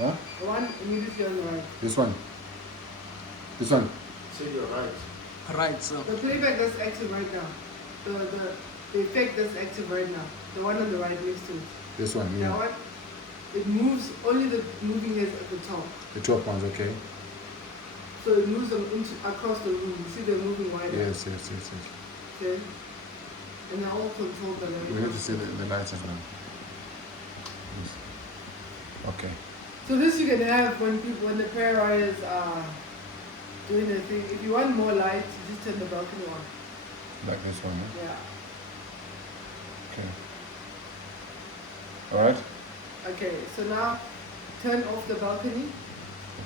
Huh? The one immediately on the right. This one. This one. So you're right. Right, so. The playback that's active right now. The effect that's active right now. The one on the right next to it. This one, yeah. That one, it moves, only the moving is at the top. The top one's okay. So it moves them across the room. You see they're moving wider. Yes. Okay. And they're all controlled by the We need to see the lights as well. Yes. Okay. So this you can have when the prayer warriors are doing their thing. If you want more light, you just turn the balcony on. Like this one, Yeah. Okay. Alright? Okay, so now turn off the balcony,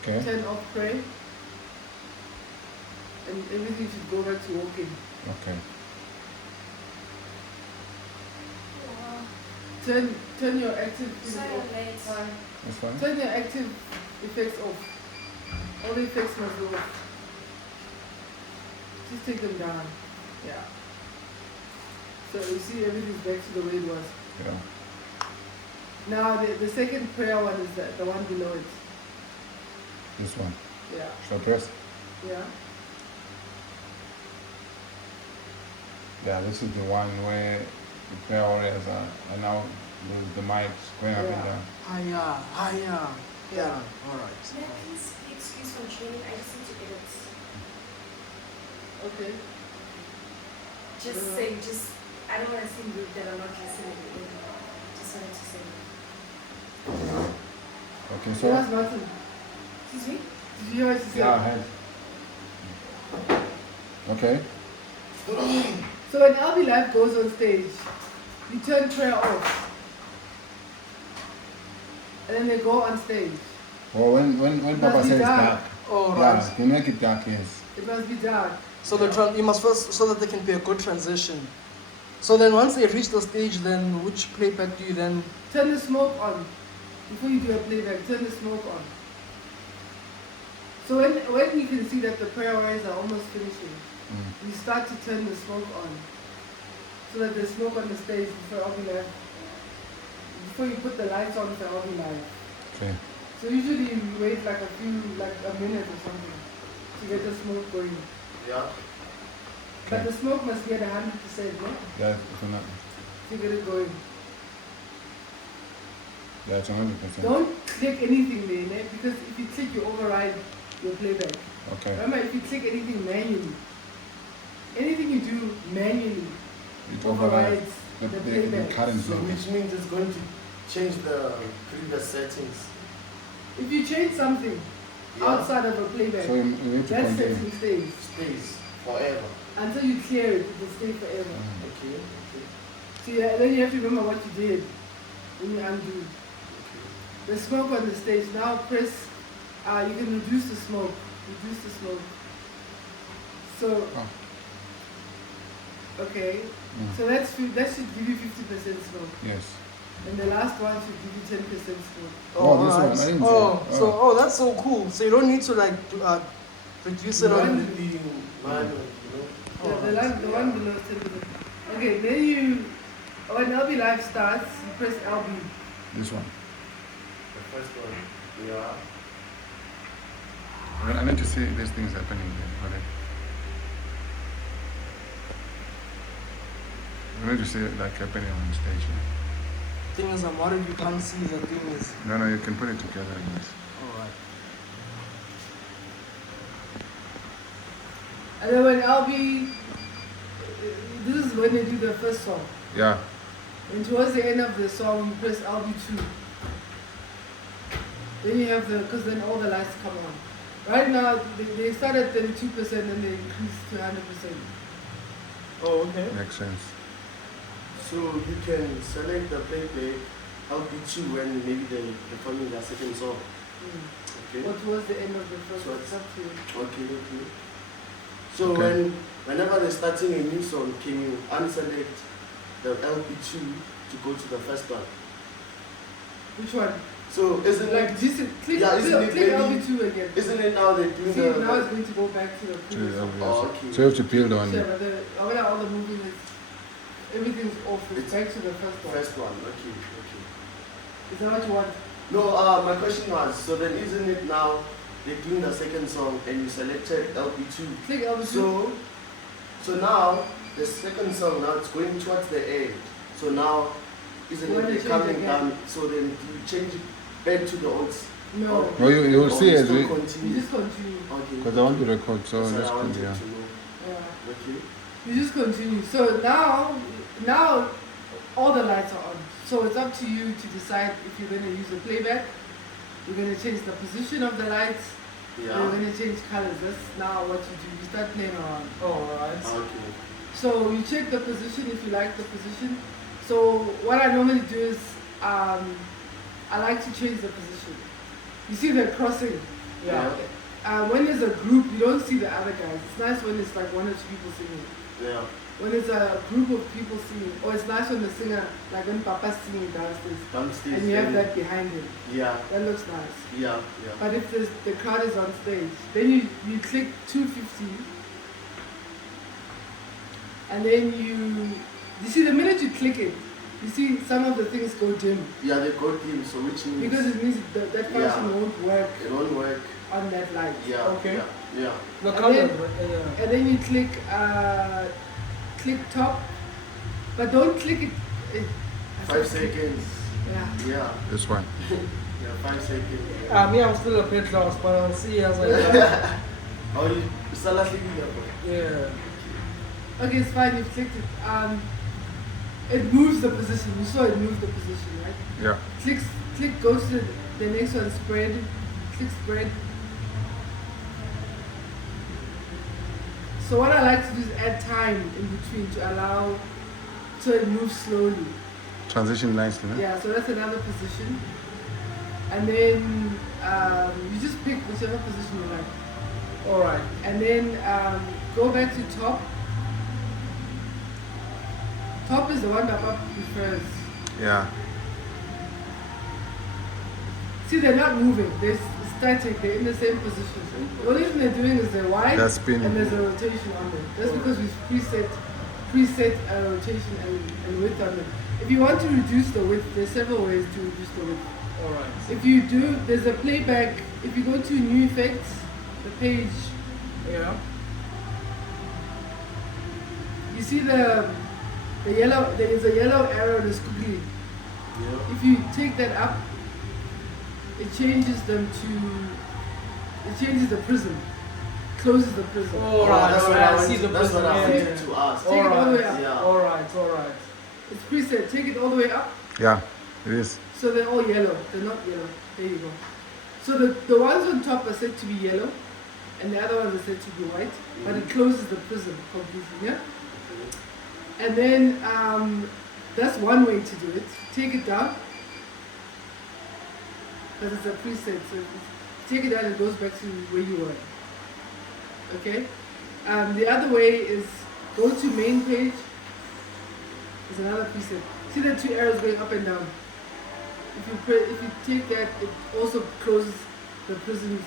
Okay. turn off prayer, and everything should go back to walking. Okay. Turn your active Sorry, off. I'm late. This one? Turn your active effects off. All the effects must go off. Just take them down. Yeah. So you see everything's back to the way it was. Yeah. Now the second prayer one is the one below it. This one. Yeah. Should I press? Yeah. Yeah, this is the one where the prayer warriors are now the mics going up and Yeah. down. Higher. Yeah, alright. May I please be excused from training? I just need to edit. Okay. Just saying, I don't want to seem rude that I'm not listening. Just wanted to say. Okay, So so that's Martin. Excuse me? Did you hear what she said? yeah, head. Okay. So when LB Live goes on stage, you turn prayer off. And then they go on stage. Well, when Papa Must be says dark. dark, Oh, right. yeah, you make it dark, yes. It must be dark. So you must first, so that there can be a good transition. So then once they reach the stage, then which playback do you then? Turn the smoke on. Before you do a playback, turn the smoke on. So when you can see that the prayer warriors are almost finishing, you start to turn the smoke on. So that there's smoke on the stage before LB Live. Before you put the lights on for LB Live. Okay. So usually you wait like a minute or something to get the smoke going. Yeah. But Okay. the smoke must be at 100%, no? Yeah, so not, To get it going. yeah, it's 100%. Don't click anything there, né? Because if you click, you override your playback. Okay. Remember, if you click anything manually, anything you do manually It overrides the the playback. current So flow. which means it's going to change the previous settings. If you change something Yeah. outside of a playback, So you need to that continue. setting stays. Stays forever. Until you clear it, it will stay forever. Okay. So then you have to remember what you did when you undo. The smoke on the stage, now press, you can reduce the smoke. Reduce the smoke. So, okay. So that should give you 50% smoke. Yes. And the last one should give you 10% smoke. Oh, this alright. one, I didn't Oh, see. so that's so cool. So you don't need to like reduce it on. Manually, manually, you know. The one below is 10%. Okay, then when LB Live starts, you press LB. This one. The first one. Yeah. I need to see these things happening there. Okay. I need to see it like happening on stage. Thing is, I'm worried you can't see the thing is. No, you can put it together. Yes. Alright. And then when LB, this is when they do the first song. Yeah. And towards the end of the song, you press LB2. Then you have because then all the lights come on. Right now, they start at 32% and they increase to 100%. Oh, okay. Makes sense. So you can select the playback LP2 when maybe they're performing their second song. Okay. Or towards the end of the first So song. It's up to you. Okay. So Okay. whenever they're starting a new song, can you unselect the LP2 to go to the first one? Which one? So isn't Like, it, just click, Yeah, isn't it click maybe- LB2 again. isn't it now they're doing See, the now it's going to go back to the previous song. Oh, okay. So you have to peel the one. Yeah, but all the moving is, everything's off. It's It's back to the first one. first one? Okay. Is that what you want? No, my question was, so then isn't it now they're doing the second song and you selected LP2? Click LP2. So now the second song now it's going towards the end. So now isn't You wanna it change coming again? down? So then do you change it back to the old? No. No, you'll Or see you as still we, You continue. just continue. Okay. because I want to record, so That's what let's I wanted continue. to know. Yeah. Okay. You just continue. So now all the lights are on. So it's up to you to decide if you're going to use the playback, you're going to change the position of the lights, or you're Yeah. going to change colors. That's now what you do. You start playing around. Alright. Okay. So you check the position if you like the position. So what I normally do is I like to change the position. You see they're crossing. Yeah. When there's a group, you don't see the other guys. It's nice when it's like one or two people singing. Yeah. When it's a group of people singing, or it's nice when the singer, like when Papa's singing downstairs, Downstairs. and you have then- that behind him. Yeah. That looks nice. Yeah. Yeah. But if the crowd is on stage, then you click 250, and then you see the minute you click it, you see some of the things go dim Yeah, they got him, so which means because it means that function Yeah. won't work it won't work. on that light. Yeah. Okay. Yeah. Yeah. The And color, then- yeah. And then you click top, but don't click it. 5 seconds. Yeah. Yeah. This one. Yeah. 5 seconds. Me, I'm still a bit lost, but I'll see as I go. Oh, you still asleep here, bro? Yeah. Okay, it's fine. You've clicked it. It moves the position. You saw it move the position, right? Yeah. Click goes to the next one. Spread. Click spread. So what I like to do is add time in between to allow so it moves slowly. Transition nicely, no? Yeah. So that's another position. And then you just pick whichever position you like. Alright. And then go back to top. Top is the one that Papa prefers. Yeah. See, they're not moving. They're static. They're in the same position. The only thing they're doing is they're wide They're spinning. and there's a rotation on them. That's because we preset a rotation and width on them. If you want to reduce the width, there's several ways to reduce the width. Alright. If you do, there's a playback. If you go to new effects, the page, Yeah. you see the yellow, there is a yellow arrow in the squiggly. Yeah. If you take that up, it changes them to, it changes the prism, closes the prism. Alright, that's what alright. I I see the That's what I prism. wanted to ask. Take it all the way Alright. up. Yeah. Alright, alright. It's preset, take it all the way up, Yeah, it is. so they're all yellow, they're not yellow, there you go. So the ones on top are said to be yellow, and the other ones are said to be white, but it closes the prism completely, yeah? And then, that's one way to do it. Take it down, because it's a preset, so if you take it down, it goes back to where you were. Okay? The other way is go to main page. There's another preset. See the two arrows going up and down? If you take that, it also closes the prisms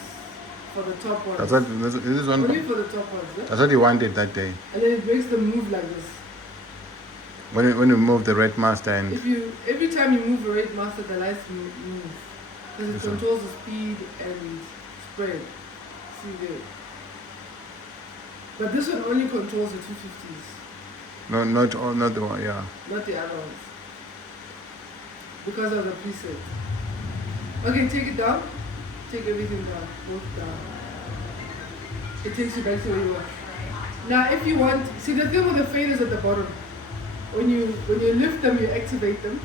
for the top ones. That's what, this is Only one. for the top ones, yeah? That's what you wanted that day. And then it makes them move like this. When you move the red master and Every time you move a rate master, the lights move. Because it This one. controls the speed and spread. See there. But this one only controls the 250s, no, not the one. Yeah. not the other ones. Because of the preset. Okay, take it down. Take everything down. Both down. It takes you back to where you were. Now if you want, see the thing with the faders at the bottom. When you lift them, you activate them.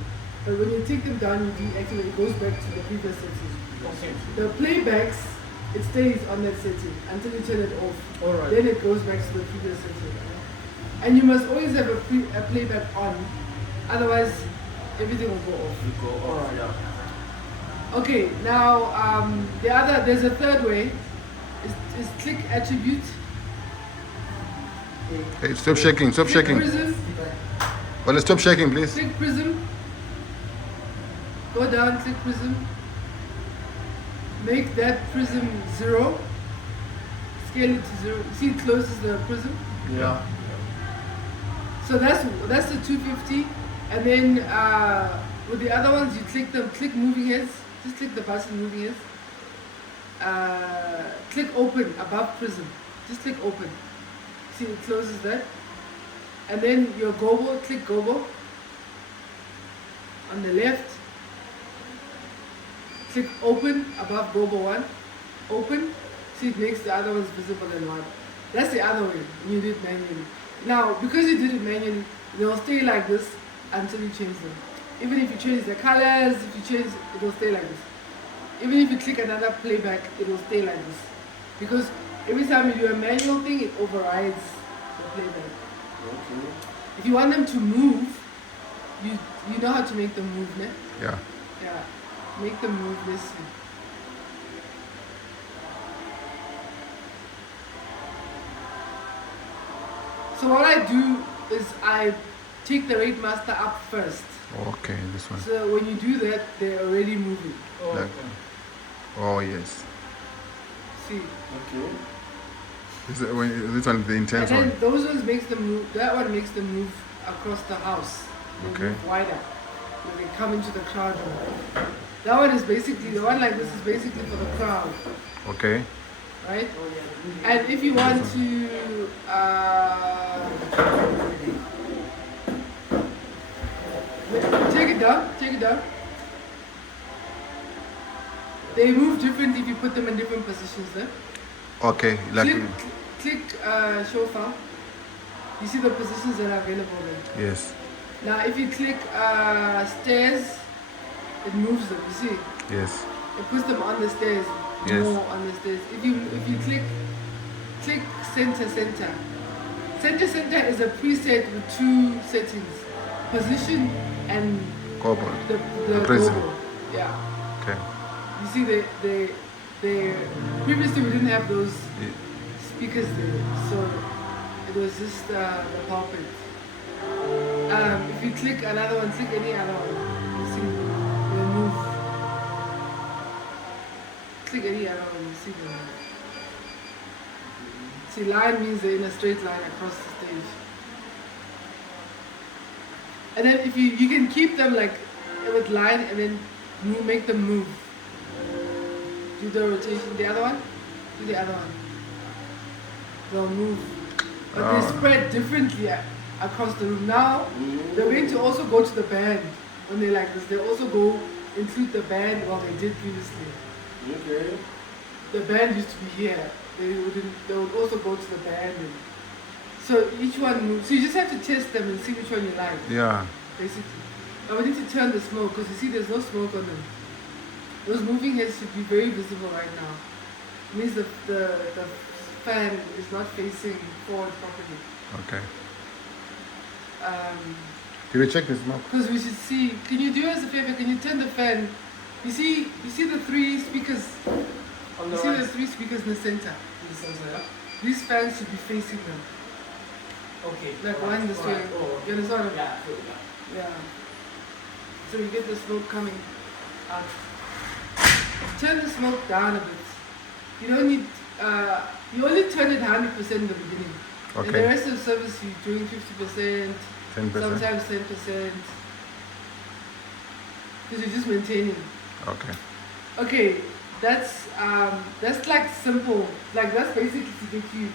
But when you take them down, you deactivate. It goes back to the previous setting. Okay. The playbacks, it stays on that setting until you turn it off. Alright. Then it goes back to the previous setting. And you must always have a playback on, otherwise everything will go off. You go off, yeah. Okay, now there's a third way, is click attribute. Hey, stop shaking. Stop Click shaking. prism, Well, stop shaking, please. click prism. Go down, click prism. Make that prism 0. Scale it to 0. See, it closes the prism. Yeah. So that's the 250, and then with the other ones you click moving heads, Just click the button moving is. Click open above prism. Just click open. See it closes that. And then your gobo, click gobo. On the left. Click open above gobo 1. Open. See it makes the other ones visible and white. That's the other way when you do it manually. Now, because you did it manually, they'll stay like this until you change them. Even if you change the colors, if you change, it will stay like this. Even if you click another playback, it will stay like this. Because every time you do a manual thing, it overrides the playback. Okay. If you want them to move, you know how to make them move, ne? Yeah. Yeah. Make them move, listen. So what I do is I take the rate master up first. Okay, this one. So when you do that, they're already moving. Oh, Like- Oh yes. See? Okay. This one is the And intense then one. those ones makes them move. That one makes them move across the house. They Okay. move wider. When they come into the crowd room. That one is basically, the one like this is basically for the crowd, Okay. right? And if you want to, take it down, take it down. They move differently if you put them in different positions there. Okay. Like Click shofar. You see the positions that are available there. yes. Now if you click stairs, it moves them, you see? Yes. It puts them on the stairs, Yes. more on the stairs. If you click center. Center is a preset with 2 settings. Position and Cobalt. the prism. logo. Yeah. Okay. You see they previously we didn't have those Yeah. speakers there, so it was just the pulpit. If you click another one, click any other one, you see they move. Click any other one, you see them. See, line means they're in a straight line across the stage. And then if you can keep them like with line and then make them move. Do the rotation. The other one? Do the other one. They'll move. But they spread differently across the room. Now, they're going to also go to the band when they like this. They also go include the band while they did previously. Okay. The band used to be here. They would also go to the band. So each one moves. So you just have to test them and see which one you like, Yeah. basically. Now we need to turn the smoke because you see there's no smoke on them. Those moving heads should be very visible right now. It means the fan is not facing forward properly. Okay. Can we check this smoke? Because we should see. Can you do us a favor? Can you turn the fan? You see the 3 speakers. On You the see right. the 3 speakers in the center. In the center, yeah? These fans should be facing them. Okay. Like Alright, one this way. alright. Oh, You understand? what I'm- yeah, sure, yeah. Yeah. So you get the smoke coming out. Turn the smoke down a bit. You don't need, you only turn it 100% in the beginning. And the Okay. rest of the service you're doing 50%, 10%. sometimes 10%. Because you're just maintaining. Okay. Okay, that's like simple. Like that's basically to get you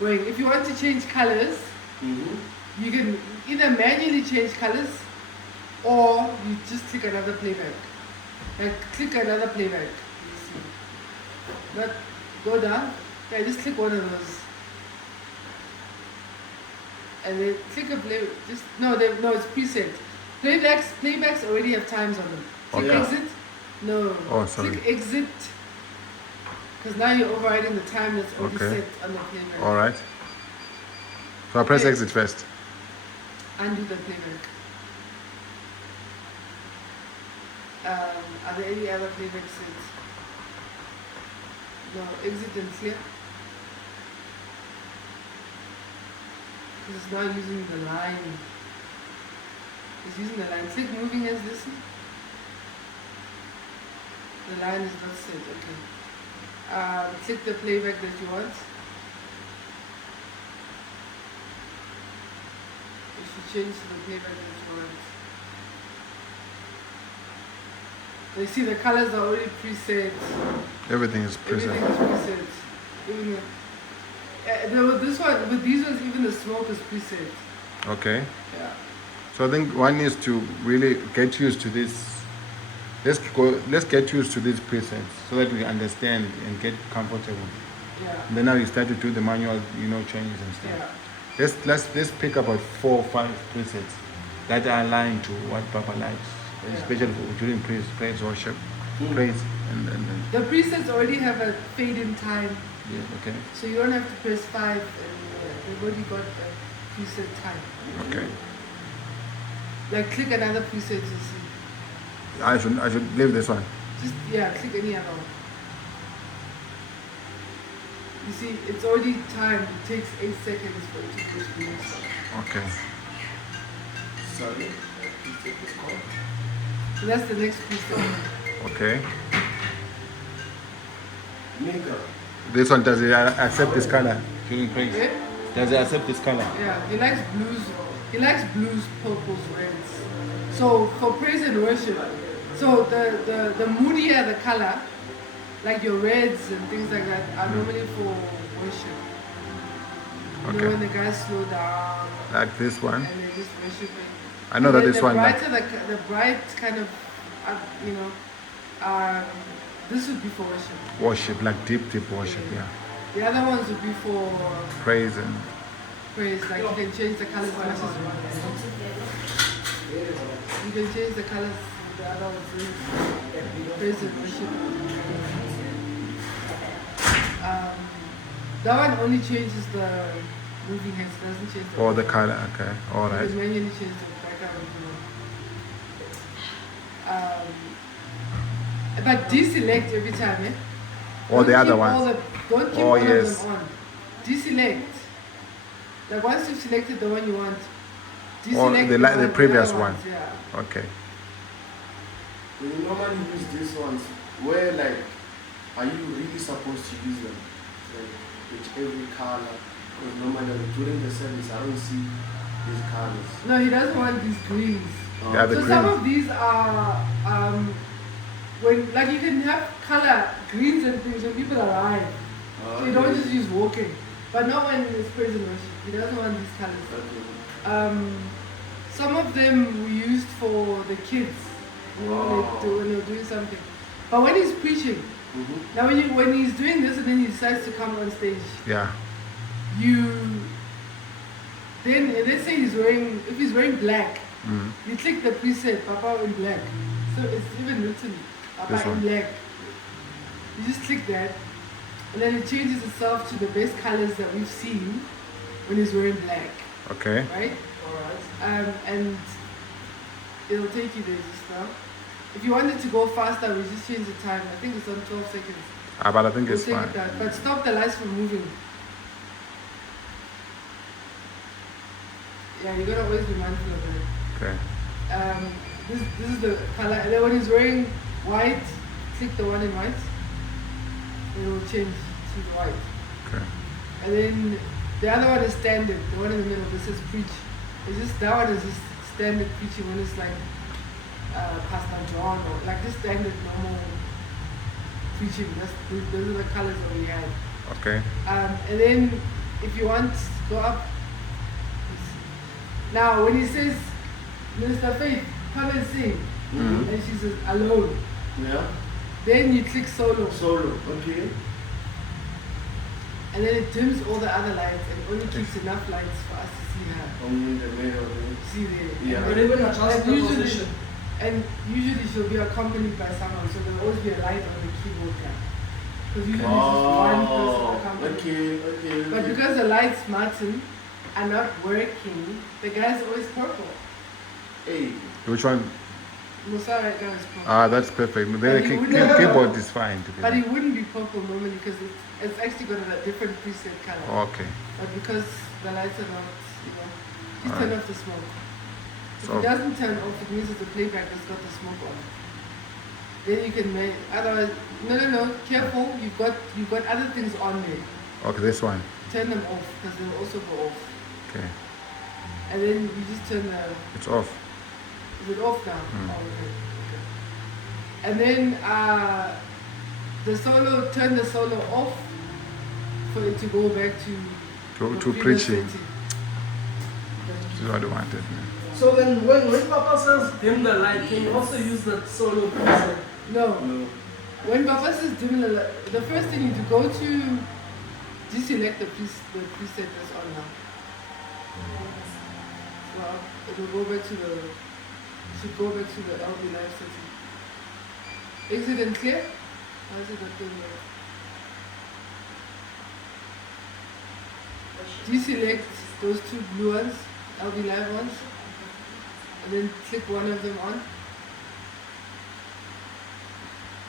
going. If you want to change colors, you can either manually change colors or you just click another playback. Like click another playback. You see. But go down. Yeah, just click one of those. And then click a play. Just no, it's preset. Playbacks already have times on them. Click Okay. exit. No. Oh, sorry. Click exit. Because now you're overriding the time that's already Okay. set on the playback. All right. So I press Okay. exit first. Undo the playback. Are there any other playback sets? No, exit and clear. Because it's not using the line. It's using the line. Click moving as listen. The line is not set, okay. Click the playback that you want. You should change to the playback that you want. You see the colors are already preset. Everything is Everything preset. is preset. Even this one, with these ones, even the smoke is preset. Okay. Yeah. So I think one needs to really get used to this. Let's get used to these presets so that we understand and get comfortable. Yeah. And then now you start to do the manual, changes and stuff. Yeah. Let's pick about 4 or 5 presets that are aligned to what Papa likes, Yeah. especially during praise worship, praise and The presets already have a fade in time, yeah, okay, so you don't have to press 5 and they've already got a preset time. okay. Like click another preset to see. I should leave this one. Just click any other one. You see, it's already timed. It takes 8 seconds for it to go to the next one. Okay. Sorry, please take this call. So that's the next preset. Okay. Nigga. This one, does it accept this color during praise? Okay? Does it accept this color? Yeah, he likes blues. He likes blues, purples, reds. So for praise and worship, so the moodier the color, like your reds and things like that, are normally for worship. You know, Okay. when the guys slow down Like this one. and they're just worshiping. I know And that then this one. brighter the bright kind of, this would be for worship. Worship, like deep worship, yeah. The other ones would be for Praise and praise. Like you can change the colors as much as you want. You can change the colors of the other ones. Praise and worship. That one only changes the moving heads, doesn't change the the color. Okay, all You right. can manually change the background. But deselect every time, eh? Or the Don't other keep all ones. don't keep Oh, all yes. of them on. Deselect. Like once you've selected the one you want, deselect the previous other one. ones, yeah. Okay. When you normally use these ones, where like, are you really supposed to use them? Like, with every color? Because normally during the service, I don't see these colors. No, he doesn't want these greens. Yeah, the So some greens. of these are when like you can have color greens and things when people arrive. So you don't just use walking. But not when it's praise and worship. He doesn't want these colors. Some of them we used for the kids, when they're doing something. But when he's preaching, now when he's doing this and then he decides to come on stage, Yeah. then let's say if he's wearing black, Mm. you click the preset Papa in black. So it's even written Papa This in one. black. You just click that and then it changes itself to the best colors that we've seen when he's wearing black. Okay. Right? Alright. And it'll take you there just now. If you wanted to go faster, we just change the time. I think it's on 12 seconds. But I think We'll it's take fine. it down. But stop the lights from moving. Yeah, you gotta always be mindful of that. Okay. This is the color. And then when he's wearing white, click the one in white. And it will change to the white. Okay. And then the other one is standard. The one in the middle, this says preach. It's just that one is just standard preaching when it's like Pastor John or like just standard normal preaching. Those are the colors that we had. Okay. And then if you want, go up. Now when he says, Minister Faith, come and sing, and she says alone, Yeah. then you click solo, Solo. Okay. and then it dims all the other lights and only keeps enough lights for us to see her. Only in the middle. See there. Yeah. And But then- even adjust and the usually- position. And usually she'll be accompanied by someone, so there'll always be a light on the keyboard guy. Because usually it's just one person accompanied. Okay. But because the lights, Martin, are not working, the guy's always purple. Hey. Which one? Musa right now is purple. That's perfect. But The you wouldn't- keyboard is fine. But it wouldn't be purple normally because it's actually got a different preset color. Okay. But because the lights are not, just turn off the smoke. If So- it doesn't turn off, it means it's the playback that's got the smoke on. Then you can make, otherwise, no, careful, you've got other things on there. Okay, this one. Turn them off because they'll also go off. Okay. And then you just turn the, It's off. is it off now? Mm. Oh, okay. And then turn the solo off for it to go back to the To previous preaching. setting. This is what I wanted. Man. So then when Papa says dim the light, can you also use that solo preset? No. No. When Papa says dim the light, the first thing you do, go to deselect the preset that's on now. Well, it will go back to the. It should go back to the LB live setting. Exit and clear. How is it not doing that? Deselect those two blue ones, LB live ones, and then click one of them on.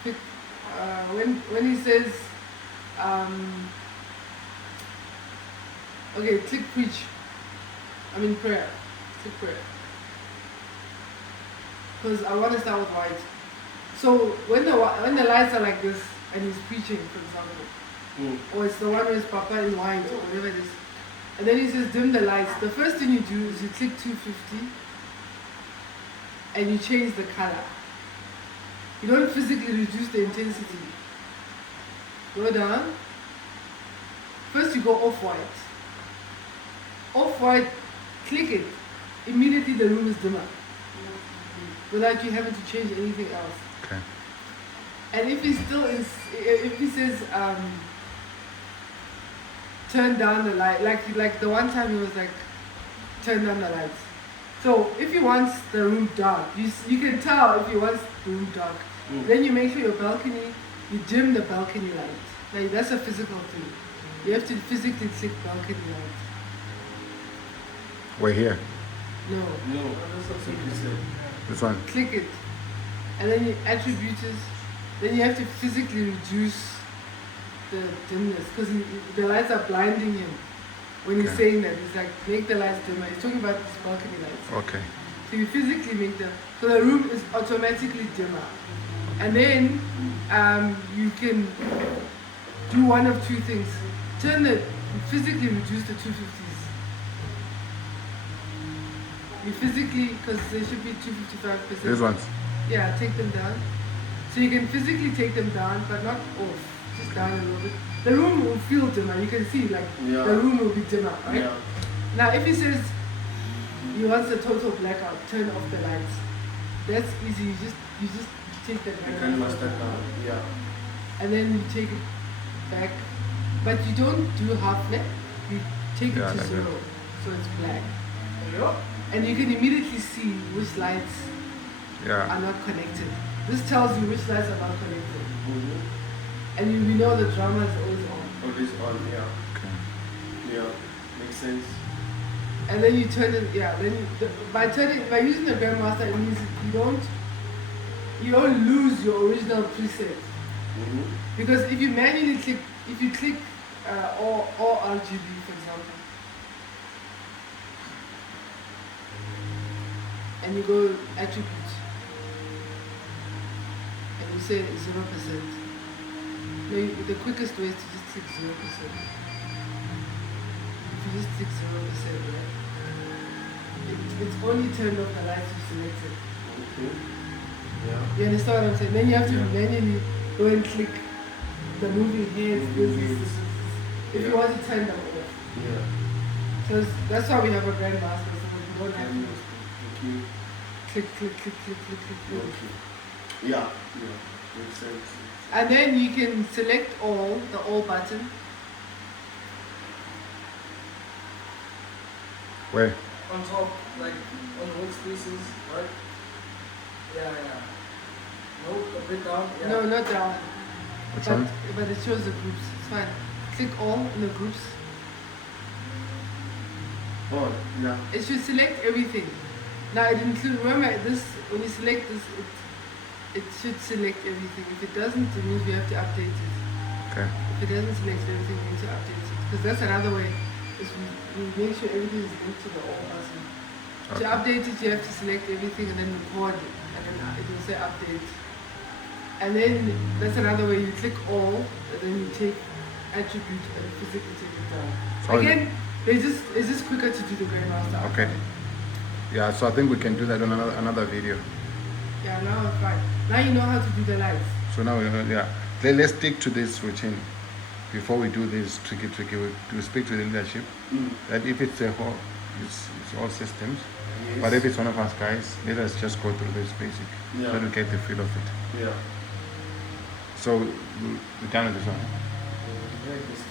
Click when he says okay, click preach. I mean prayer. Click prayer. Because I want to start with white. So when the lights are like this and he's preaching, for example, or it's the one with Papa in white or whatever it is, and then he says dim the lights. The first thing you do is you click 250 and you change the color. You don't physically reduce the intensity. Go down. First you go off white. Off white, click it. Immediately the room is dimmer. Without you having to change anything else. Okay. And if he says turn down the light, like the one time he was like turn down the lights. So if he wants the room dark, you can tell if he wants the room dark. Then you make sure your balcony, you dim the balcony light. Like that's a physical thing. You have to physically click balcony light. We're here. No. No. That's what you said. This one. Click it. And then you attributes, then you have to physically reduce the dimness because the lights are blinding him. When he's Okay. saying that, he's like, make the lights dimmer. He's talking about these balcony lights. Okay. So you physically make them, so the room is automatically dimmer. And then you can do one of two things. Physically reduce the 250s. You physically, because there should be 255%. These ones. Yeah, take them down. So you can physically take them down, but not off. Just down a little bit. The room will feel dimmer. You can see, like, Yeah. the room will be dimmer, right? Yeah. Now, if he says he wants a total blackout, turn off the lights. That's easy. You just take the You blackout can off. master down. Yeah. And then you take it back. But you don't do half black. You take it Yeah, to like zero. So it's black. And you can immediately see which lights Yeah. are not connected. This tells you which lights are not connected. Mm-hmm. And we know the drama is always on. Always on, yeah. Okay. Yeah. Makes sense. And then you turn it, yeah. By using the Grandmaster, it means you don't lose your original preset. Mm-hmm. Because if you manually click, if you click or RGB, for example, and you go attributes, and you say 0%. The quickest way is to just click 0%. If you just click 0%, right? It's only turned off the lights you selected. Okay. Yeah. You understand what I'm saying? Then you have to Yeah. manually go and click the moving heads, this. If you Yeah. want to turn them off. Yeah. So that's why we have a Grandmaster, so we don't have to Okay. click. Okay. Yeah. Yeah. Makes sense. And then you can select the all button. Where? On top, like on workspaces, right? Yeah. No, a bit down. Yeah. No, not down. Which one? But it shows the groups. It's fine. Click all in the groups. Oh, yeah. It should select everything. Now it includes, remember this, when you select this, it should select everything. If it doesn't, it means we have to update it. Okay. If it doesn't select everything, we need to update it. Because that's another way, is we make sure everything is linked to the all button. To Okay. update it, you have to select everything and then record it. And then it will say update. And then that's another way, you click all, and then you take attribute and physically take it down. So Again, it's just quicker to do the Grandmaster. Okay. Yeah, so I think we can do that on another video. Yeah, now it's fine. Now you know how to do the lights. So now, yeah, let's stick to this routine. Before we do this tricky, we speak to the leadership that if it's a whole, it's all systems. Yes. But if it's one of us guys, let us just go through this basic. Yeah. So that we get the feel of it. Yeah. So we're done with this one. Like this.